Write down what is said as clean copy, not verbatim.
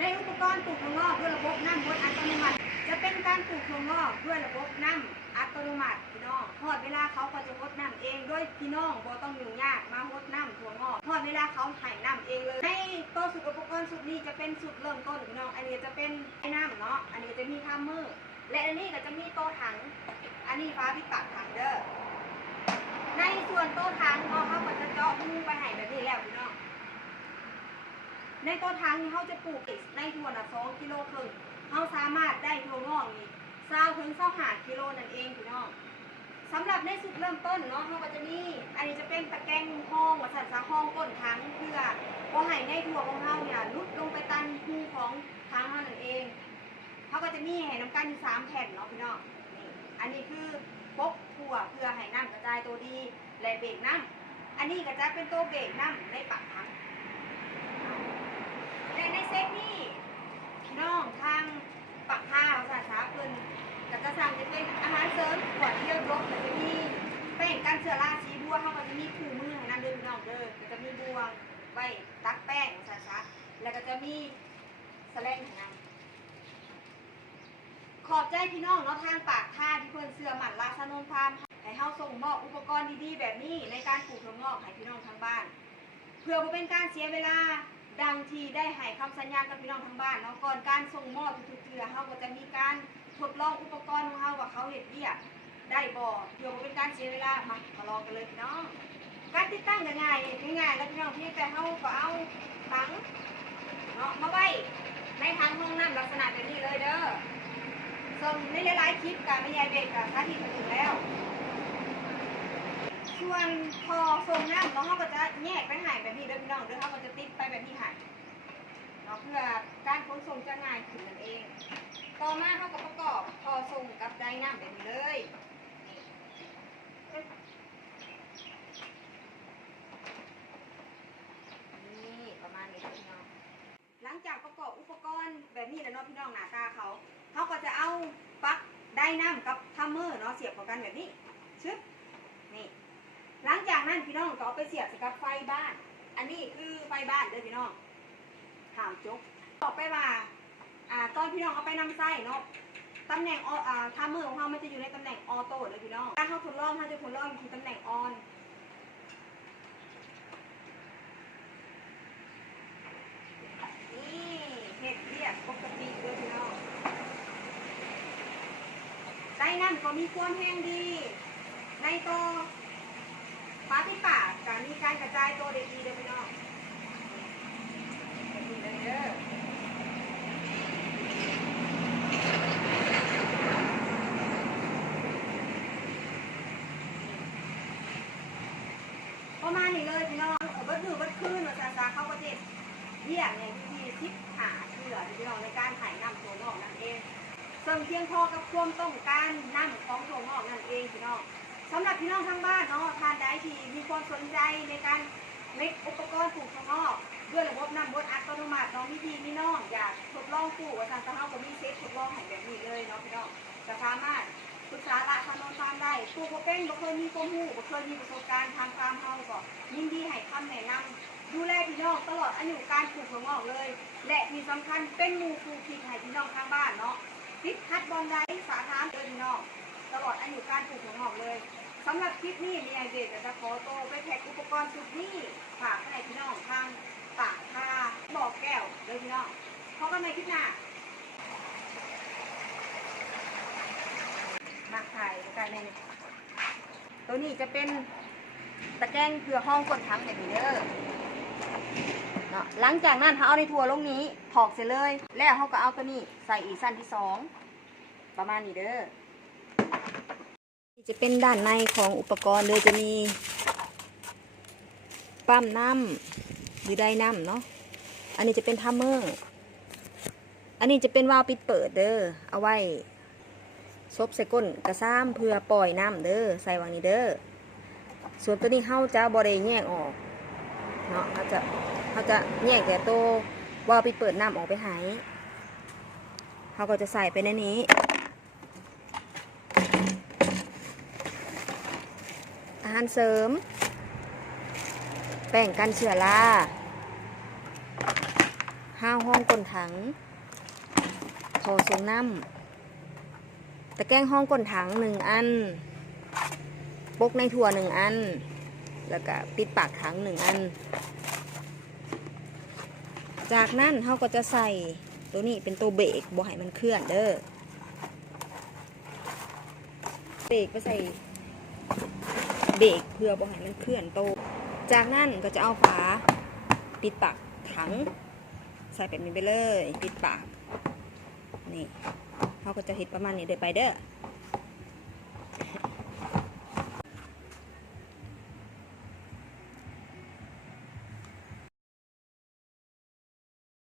ในอุปกรณ์ปลูกถั่วงอกด้วยระบบน้ำบดอัตโนมัติจะเป็นการปลูกถั่วงอกด้วยระบบน้ำอัตโนมัติพี่น้องพอดเวลาเขาก็จะรดน้ำเองโดยพี่น้องบ่ต้องยุ่งยากมารดน้ำถั่วงอกพอดเวลาเขาให้น้ำเองเลยในตัวสุดอุปกรณ์สุดนี้จะเป็นสุดเริ่มต้นพี่น้องอันนี้จะเป็นไอ้น้ำเนาะอันนี้จะมีทัมเมอร์และอันนี้ก็จะมีโต๊ะถังอันนี้ฟ้าพิปักถังเด้อในส่วนโต๊ะถังเนาะเขาก็จะเจาะรูไปให้แบบนี้แล้วพี่น้องในโต๊ะถังนี่เขาจะปลูกในถั่วละ2 กิโลครึ่งเขาสามารถได้ถั่วงอกนี่20 ถึง 25 กิโลนั่นเองพี่น้องสำหรับในสุดเริ่มต้นเนาะเขาก็จะมีอันนี้จะเป็นตะแกรงห้องวัสดุห้องก้นถังเพื่อบ่ให้ในถั่วของเขาเนี่ยลุดลงไปตันหูของถังเขานั่นเองเขาก็จะมีให้น้ำกันอยู่3 แผ่นเนาะพี่น้องนี่อันนี้คือปกถั่วเพื่อให้น้ำกระจายตัวดีและเบรกน้ำอันนี้ก็จะเป็นตัวเบรกน้ำในปากถังและในเซตนี้พี่น้องทางปักท่าภาษาช้าเพิ่นก็จะสั่งจะเป็นอาหารเสริมขวดเที่ยวรบก็จะมีแป้งกันเชื้อราสีบัวเขาก็จะมีคู่มือให้นั่นเด้อพี่น้องเด้อก็จะมีบัวไว้ตักแป้งภาษาช้าแล้วก็จะมีแสลงให้นั่นขอบใจพี่น้องเนาะทางปากท่าที่เพิ่นเสื้อหมัดลาซานนฟาร์มให้เฮาส่งมอบอุปกรณ์ดีๆแบบนี้ในการปลูกถั่วงอกให้พี่น้องทางบ้านเพื่อบ่เป็นการเสียเวลาดังที่ได้ให้คำสัญญากับพี่น้องทางบ้านเนาะก่อนการส่งมอบทุกๆเทื่อเฮาก็จะมีการทดลองอุปกรณ์ของเฮาว่าเขาเฮ็ดเวียกได้บ่เพื่อบ่เป็นการเสียเวลามาลองกันเลยพี่น้องการติดตั้งก็ง่ายแล้วพี่น้องเพียงแต่เฮาก็เอาถังเนาะมาไว้ในถังห้องน้ำลักษณะแบบนี้เลยเด้อส่งในหลายๆคลิปกับแม่ยายเบกกับท่าที่ถึงแล้วส่วนพอส่งน้ำเราก็จะแยกไปหายแบบนี้เด้อพี่น้องเด้อเขาก็จะติดไปแบบนี้หายเนาะเพื่อการขนส่งจะง่ายขึ้นนั่นเองต่อมาเขาก็ประกอบพอส่งกับไดน้ำแบบนี้เลยนี่ประมาณนี้พี่น้องหลังจากประกอบอุปกรณ์แบบนี้แล้วเนาะพี่น้องหน้าตาเขาก็จะเอาปลั๊กไดน้ำกับทัมเมอร์เนาะเสียบเข้ากันแบบนี้ชึบนี่หลังจากนั้นพี่น้องก็เอาไปเสียบกับไฟบ้านอันนี้คือไฟบ้านเด้อพี่น้องถามจกบอกไปว่าตอนพี่น้องเอาไปนำไส้เนาะตำแหน่งทัมเมอร์ของเรามันจะอยู่ในตำแหน่งออโต้เลยพี่น้องถ้าเขาทดลองอยู่ที่ตำแหน่งออนนี่เห็ดเรียกปกติเลยพี่น้องได้น้ำก็มีความแห้งดีในตัวฟ้าที่ปากการมีการกระจายตัวได้ดีเลยพี่น้องดีเลยเด้อประมาณนี้เลยพี่น้องบัดมือบัดคืนภาษาเขาประเทศเรียกเนี่ยที่หาเชื่อพี่น้องในการถ่ายน้ำถั่วงอกนั่นเองเสริมเพียงพอกับความต้องการน้ำของถั่วงอกนั่นเองพี่น้องสำหรับพี่น้องทางบ้านเนาะทานได้ที่มีความสนใจในการเล็กอุปกรณ์ปลูกถั่วงอกด้วยระบบน้ำบดอัตโนมัติน้องพี่น้องอยากทดลองปลูกว่าทางตะเฮาก็มีเซตทดลองให้แบบนี้เลยเนาะพี่น้องจะสามารถปรึกษาละทางโน้นฟาร์มได้ปลูกบ่เป็นบ่เคยมีความรู้บ่เคยมีประสบการณ์ทางฟาร์มเฮาก็ยินดีให้คำแนะนำดูแลพี่น้องตลอดอายุการปลูกถั่วงอกเลยและที่สำคัญเป็นหมู่ปลูกที่ให้พี่น้องทางบ้านเนาะติดคัดบอลได้สาขาเลยพี่น้องตลอดอายุการปลูกถั่วงอกเลยสำหรับคลิปนี้มีไอเดียจะขอโตไปแพ็คอุปกรณ์ชุดนี้ฝากให้พี่น้องทางปากท่าบอกแก้วเลยพี่น้องพบกันในคลิปหน้ามาถ่ายกันในตัวนี้จะเป็นตะแกรงเพื่อห้องกดถังแบบนี้เด้อเนาะหลังจากนั้นเขาเอาในถั่วลงนี้ถอกเสร็จเลยแล้วเขาก็เอาตัวนี้ใส่อีกสั้นที่2ประมาณนี้เด้อจะเป็นด้านในของอุปกรณ์เลยจะมีปั๊มน้ำหรือไดน้ำเนาะอันนี้จะเป็นทัมเมอร์อันนี้จะเป็นวาล์วปิดเปิดเด้อเอาไว้ซบใส่ก้นกระซ้ำเพื่อปล่อยน้ำเด้อใส่วางนี้เด้อส่วนตัวนี้เขาจะบริแยกออกเนาะเขาจะแยกแต่ตัววาล์วปิดเปิดน้ำออกไปหายเขาก็จะใส่ไปในนี้อาหารเสริมแป้งกันเชื้อรา ห้าวห้องก้นถังโถทรงน้ำตะแกรงห้องก้นถัง1 อันปกในถั่ว1 อันแล้วก็ปิดปากถัง1 อันจากนั้นเขาก็จะใส่ตัวนี้เป็นตัวเบรกบ่ให้มันเคลื่อนเด้อเบรกไปใส่เบรกเพื่อบ่ให้มันเคลื่อนโตจากนั้นก็จะเอาฝาปิดปากถังใส่แบบนี้ไปเลยปิดปากนี่เขาก็จะเห็ดประมาณนี้เด้อไปเด้อ